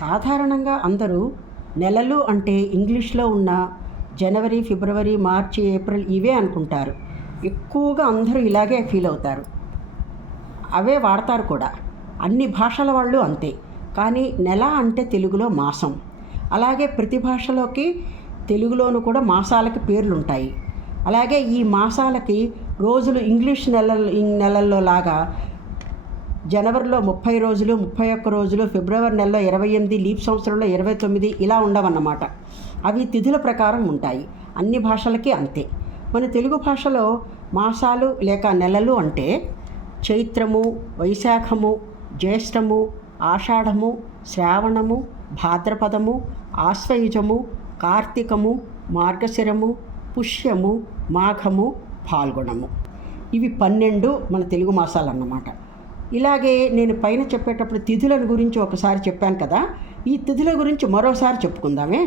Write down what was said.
సాధారణంగా అందరూ నెలలు అంటే ఇంగ్లీష్లో ఉన్న జనవరి, ఫిబ్రవరి, మార్చి, ఏప్రిల్ ఇవే అనుకుంటారు. ఎక్కువగా అందరూ ఇలాగే ఫీల్ అవుతారు, అవే వాడతారు కూడా. అన్ని భాషల వాళ్ళు అంతే. కానీ నెల అంటే తెలుగులో మాసం. అలాగే ప్రతి భాషలోకి తెలుగులోనూ కూడా మాసాలకి పేర్లు ఉంటాయి. అలాగే ఈ మాసాలకి రోజులు ఇంగ్లీష్ నెలల్లో లాగా జనవరిలో 30 రోజులు, 31 రోజులు, ఫిబ్రవరి నెలలో 28, లీప్ సంవత్సరంలో 29 ఇలా ఉండవన్నమాట. అవి తిథుల ప్రకారం ఉంటాయి. అన్ని భాషలకి అంతే. మన తెలుగు భాషలో మాసాలు లేక నెలలు అంటే చైత్రము, వైశాఖము, జ్యేష్ఠము, ఆషాఢము, శ్రావణము, భాద్రపదము, ఆశ్వయుజము, కార్తీకము, మార్గశిరము, పుష్యము, మాఘము, ఫాల్గుణము. ఇవి 12 మన తెలుగు మాసాలు అన్నమాట. ఇలాగే నేను పైన చెప్పేటప్పుడు తిథుల గురించి ఒకసారి చెప్పాను కదా, ఈ తిథుల గురించి మరోసారి చెప్పుకుందామే.